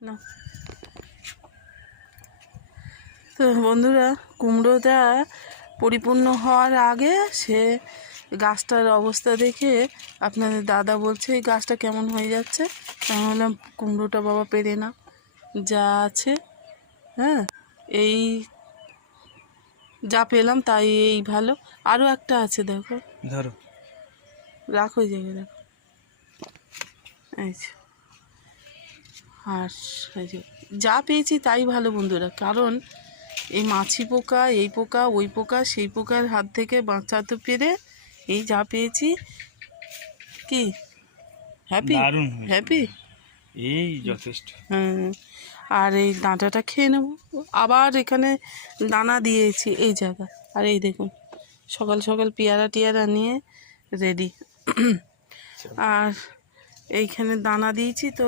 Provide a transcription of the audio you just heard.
না তো বন্ধুরা, কুমড়োটা পরিপূর্ণ হওয়ার আগে সে গাছটার অবস্থা দেখে আপনাদের দাদা বলছে এই গাছটা কেমন হয়ে যাচ্ছে। আমি বললাম কুমড়োটা বাবা পেরে না, যা আছে হ্যাঁ এই যা পেলাম তাই এই ভালো। আরও একটা আছে, দেখো, ধরো রাখো ওই জায়গায়, রাখো। এই যে, আর এই যে যা পেয়েছি তাই ভালো বন্ধুরা, কারণ এই মাছি পোকা, এই পোকা, ওই পোকা, সেই পোকার হাত থেকে বাঁচাতে পেরে এই যা পেয়েছি, কি হ্যাপি দারুণ হয়েছে, হ্যাপি। এই যথেষ্ট। হুম, আর এই ডাঁটাটা খেয়ে নেব। আবার এখানে দানা দিয়েছি এই জায়গা, আর এই দেখুন সকাল সকাল পেয়ারা টিয়ারা নিয়ে রেডি। আর এইখানে দানা দিয়েছি তো